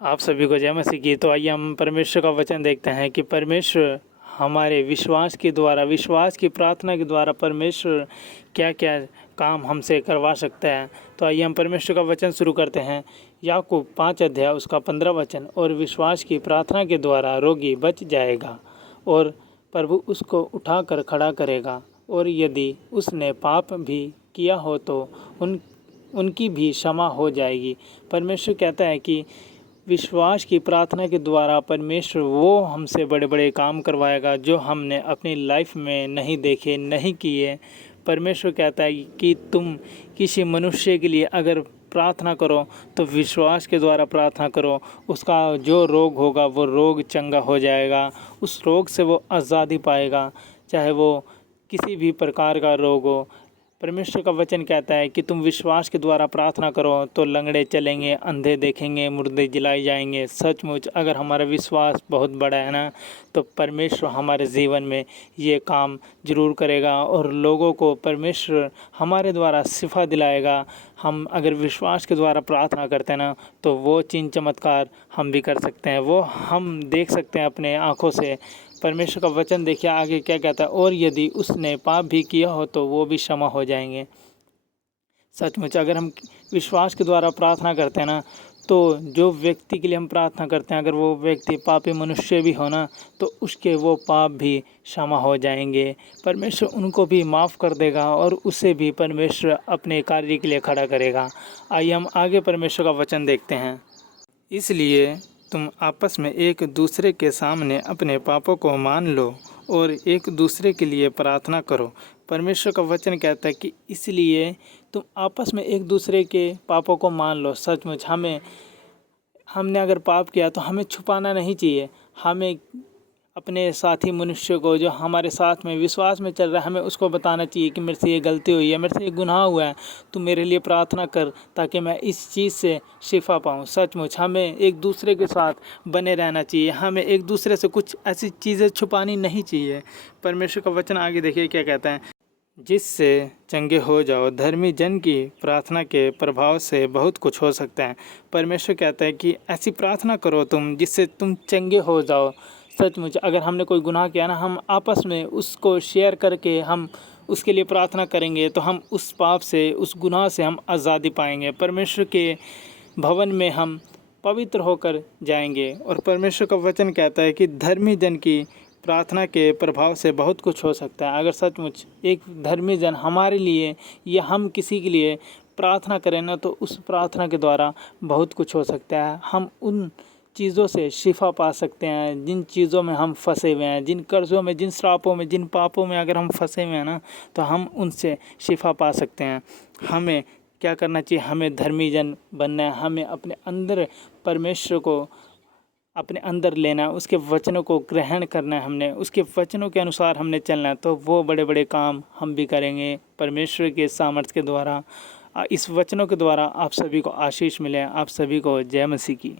आप सभी को जय मसीह की। तो आइए हम परमेश्वर का वचन देखते हैं कि परमेश्वर हमारे विश्वास की प्रार्थना के द्वारा परमेश्वर क्या क्या काम हमसे करवा सकता है। तो आइए हम परमेश्वर का वचन शुरू करते हैं। याकूब 5 अध्याय उसका 15 वचन, और विश्वास की प्रार्थना के द्वारा रोगी बच जाएगा और प्रभु उसको उठाकर खड़ा करेगा, और यदि उसने पाप भी किया हो तो उनकी भी क्षमा हो जाएगी। परमेश्वर कहता है कि विश्वास की प्रार्थना के द्वारा परमेश्वर वो हमसे बड़े बड़े काम करवाएगा जो हमने अपनी लाइफ में नहीं देखे, नहीं किए। परमेश्वर कहता है कि तुम किसी मनुष्य के लिए अगर प्रार्थना करो तो विश्वास के द्वारा प्रार्थना करो, उसका जो रोग होगा वो रोग चंगा हो जाएगा, उस रोग से वो आज़ादी पाएगा, चाहे वो किसी भी प्रकार का रोग हो। परमेश्वर का वचन कहता है कि तुम विश्वास के द्वारा प्रार्थना करो तो लंगड़े चलेंगे, अंधे देखेंगे, मुर्दे जिलाए जाएंगे। सचमुच अगर हमारा विश्वास बहुत बड़ा है ना, तो परमेश्वर हमारे जीवन में ये काम ज़रूर करेगा और लोगों को परमेश्वर हमारे द्वारा शिफा दिलाएगा। हम अगर विश्वास के द्वारा प्रार्थना करते हैं ना, तो वो चिन्ह चमत्कार हम भी कर सकते हैं, वो हम देख सकते हैं अपने आँखों से। परमेश्वर का वचन देखिए आगे क्या कहता है, और यदि उसने पाप भी किया हो तो वो भी क्षमा हो जाएंगे। सचमुच अगर हम विश्वास के द्वारा प्रार्थना करते हैं ना, तो जो व्यक्ति के लिए हम प्रार्थना करते हैं, अगर वो व्यक्ति पापी मनुष्य भी हो ना, तो उसके वो पाप भी क्षमा हो जाएंगे। परमेश्वर उनको भी माफ़ कर देगा और उसे भी परमेश्वर अपने कार्य के लिए खड़ा करेगा। आइए हम आगे परमेश्वर का वचन देखते हैं। इसलिए तुम आपस में एक दूसरे के सामने अपने पापों को मान लो और एक दूसरे के लिए प्रार्थना करो। परमेश्वर का वचन कहता है कि इसलिए तुम आपस में एक दूसरे के पापों को मान लो। सचमुच हमने अगर पाप किया तो हमें छुपाना नहीं चाहिए। हमें अपने साथी मनुष्य को, जो हमारे साथ में विश्वास में चल रहा है, हमें उसको बताना चाहिए कि मेरे से ये गलती हुई है, मेरे से ये गुनाह हुआ है, तू मेरे लिए प्रार्थना कर ताकि मैं इस चीज़ से शिफा पाऊँ। सचमुच हमें एक दूसरे के साथ बने रहना चाहिए, हमें एक दूसरे से कुछ ऐसी चीज़ें छुपानी नहीं चाहिए। परमेश्वर का वचन आगे देखिए क्या कहता है, जिससे चंगे हो जाओ। धर्मी जन की प्रार्थना के प्रभाव से बहुत कुछ हो सकता है। परमेश्वर कहता है कि ऐसी प्रार्थना करो तुम जिससे तुम चंगे हो जाओ। सचमुच अगर हमने कोई गुनाह किया ना, हम आपस में उसको शेयर करके हम उसके लिए प्रार्थना करेंगे तो हम उस पाप से, उस गुनाह से हम आज़ादी पाएंगे। परमेश्वर के भवन में हम पवित्र होकर जाएंगे। और परमेश्वर का वचन कहता है कि धर्मी जन की प्रार्थना के प्रभाव से बहुत कुछ हो सकता है। अगर सचमुच एक धर्मी जन हमारे लिए या हम किसी के लिए प्रार्थना करें ना, तो उस प्रार्थना के द्वारा बहुत कुछ हो सकता है। हम उन चीज़ों से शिफा पा सकते हैं जिन चीज़ों में हम फंसे हुए हैं, जिन कर्ज़ों में, जिन श्रापों में, जिन पापों में अगर हम फंसे हुए हैं ना, तो हम उनसे शिफा पा सकते हैं। हमें क्या करना चाहिए, हमें धर्मी जन बनना है। हमें अपने अंदर परमेश्वर को अपने अंदर लेना है, उसके वचनों को ग्रहण करना है, हमने उसके वचनों के अनुसार हमने चलना है, तो वो बड़े बड़े काम हम भी करेंगे परमेश्वर के सामर्थ्य के द्वारा। इस वचनों के द्वारा आप सभी को आशीष मिले। आप सभी को जय मसीह की।